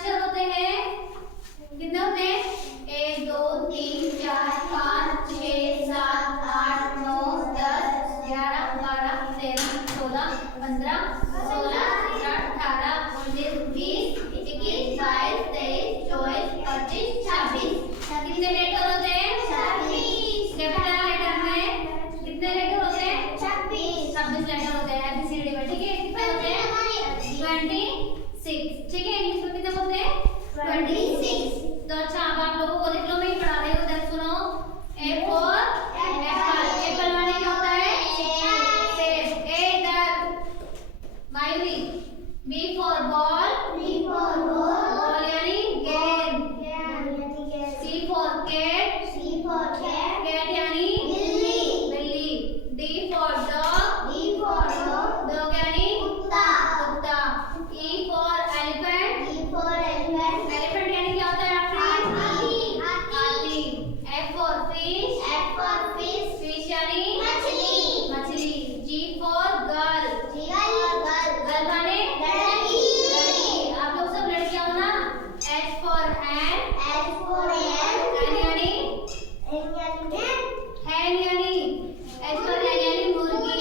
अक्षर होते हैं? कितने होते हैं? 1 2 3 4 5 6 7 8 9 10 11 12 13 14 15 16 17 18 19 20 21 22 23 24 25 26 कितने लेटर होते हैं? 26। कैपिटल लेटर में कितने लेटर होते हैं? 26 लेटर होते हैं एबीसीडी में। ठीक है, कितने होते हैं? 26। ठीक है, इंग्लिश में कितने होते हैं? 26। तो अच्छा, अब आप लोगों को देख लो, मैं ही पढ़ा रही हूँ, ध्यान सुनो। A for Apple. एप्पल माने क्या होता है? सेब। ए इधर मायूरी। B for ball. बॉल यानी गेंद। सी फॉर कैट। कैट यानी बिल्ली। D for dog. डॉग यानी कुत्ता। E for elephant. एलिफेंट यानी क्या होता है आपके? हाथी। F for fish. फिश यानी मछली। जी फॉर गर्ल। गर्ल माने लड़की। आप लोग सब लड़कियां हो ना? H for hen. हैन यानी एच फॉर हैन यानी मुर्गी।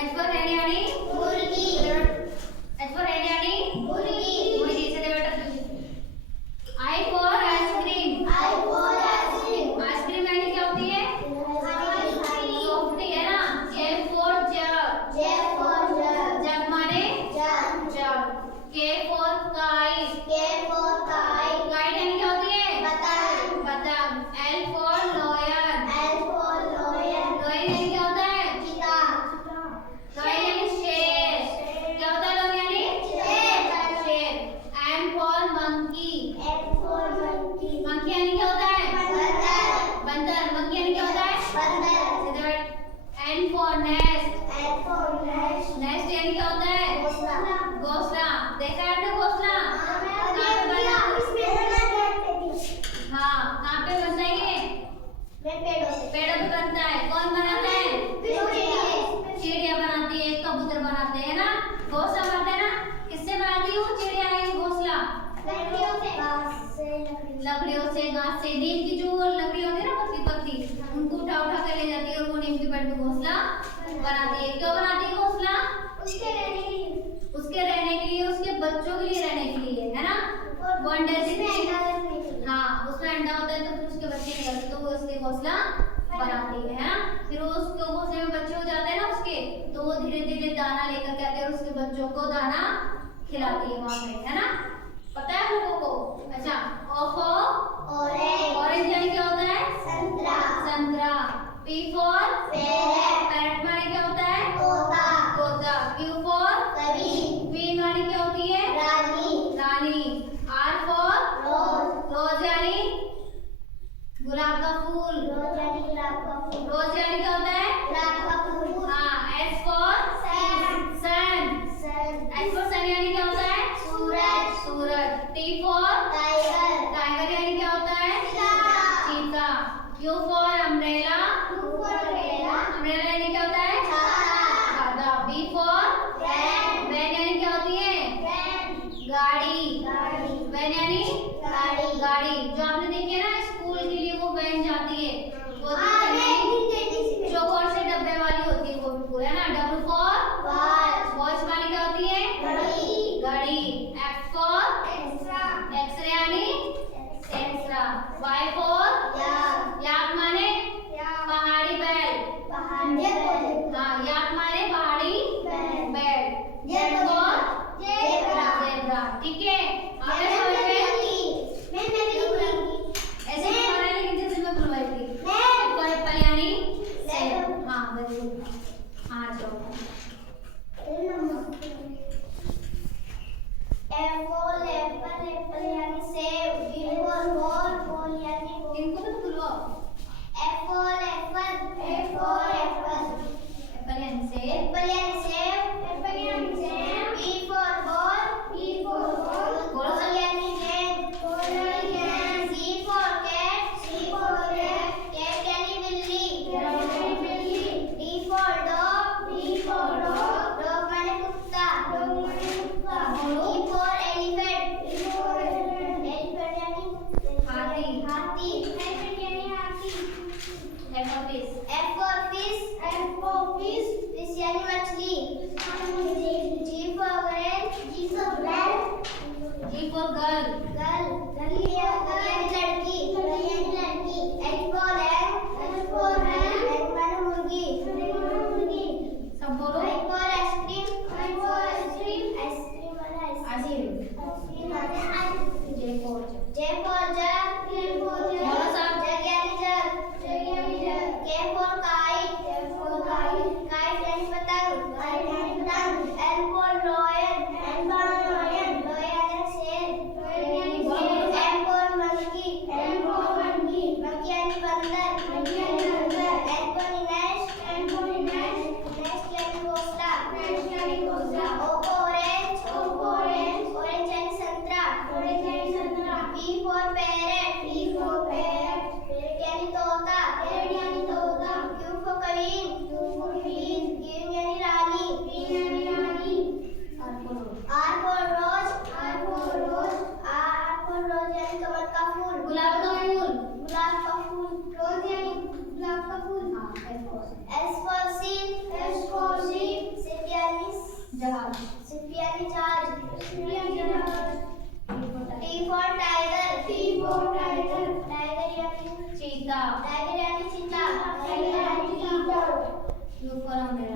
एच फॉर हैन यानी मुर्गी। चले बेटा। I for ice cream. आइसक्रीम यानी क्या होती है? सॉफ्टी है ना? J for jug. जग माने जग। के फॉर काइट। काइट यानी क्या होती है? पतंग। L for lion. लॉयन यानी क्या होता है? लॉयन यानी शेर। क्या होता है लॉयन यानी? शेर। M for monkey. मंकी यानी क्या होता है? बंदर। मंकी यानी क्या होता है? N for nest. नेस्ट यानी क्या होता है? घोंसला। देखा है आपने घोंसला? हाँ, कहाँ पे बनता है ये? पेड़ों पे बनता है। कौन बनाता है? चिड़िया बनाती है, कबूतर बनाते हैं ना? घोंसला बनाते हैं ना? किससे बनाती हूँ चिड़िया ये घोंसला? लकड़ियों से, घास से। नीम की जो लकड़ी होती है ना, पतली उनको उठा के ले जाती है और वो नीम के पेड़ पे घोंसला बनाती है। क्यों बनाती है घोंसला? उसके रहने के लिए, उसके बच्चों के लिए रहने के लिए, है ना? वो अंडे से, हाँ, उसमें अंडा होता है तो फिर उसके बच्चे निकलते, तो वो इसलिए घोंसला बनाती है ना? फिर वो उसके घोंसले में बच्चे हो जाते हैं ना उसके, तो वो धीरे धीरे दाना लेकर के आते हैं और उसके बच्चों को दाना खिलाती है वहां पे, है ना? पता है आप लोगों को? अच्छा, ऑरेंज यानी क्या होता है? संतरा। पी फॉर पैरट माने क्या होता है? तोता। क्यू फॉर क्वीन माने क्या होती है? रानी। आर फॉर रोज यानी गुलाब का फूल। रोज यानी क्या होता है? हाँ। S for sun. S for sun यानी क्या होता है? सूरज। टी फॉर टाइगर यानी क्या होता है? चीता। Q for umbrella. अम्ब्रेला यानी क्या होता है? छाता। बी फॉर वैन यानी क्या होती है? गाड़ी। वैन यानी गाड़ी। जो आपने देखी है ना स्कूल के लिए वो वैन जाती है, वो चौकोर से डब्बे वाली होती है वो, है ना? डब्ल्यू फॉर वॉच वाली क्या होती है? घड़ी। एक्स फॉर एक्सरे यानी एक्स्ट्रा। वाई फॉर याक माने पहाड़ी बैल। हाँ, याक माने पहाड़ी बैल। Z for zebra. ठीक है, आगे समझ में? ऐसे ही पढ़ा है, लेकिन जैसे मैं बुलवाई थी। एप्पल यानी सेब। हाँ, वेरी गुड। हाँ, जाओ। एप्पल यानी सेब। बी फॉर बॉल यानी इनको तो बुलवाओ। एप्पल एप्पल यानी सेब। बी फॉर बॉल बॉल यानी गेंद। सी फॉर कैट यानी बिल्ली। डी फॉर डॉग माने कुत्ता। E for elephant girl girl यानी लड़की H for hen माने मुर्गी सब बोलो I for ice cream माने ice cream J for J for jug बोलो सब jug यानी jug K for kite kite यानी पतंग L for lion यानी शेर M for monkey यानी बंदर N for nest यानी घोंसला O for orange यानी संतरा P for parrot यानी तोता Q for queen यानी रानी R for rose यानी कमल का फूल गुलाब का फूल गुलाब का फूल रोज यानी गुलाब का फूल हाँ S for sheep यानी जवाब जहाज T for tiger चीता यानी चीता Q for umbrella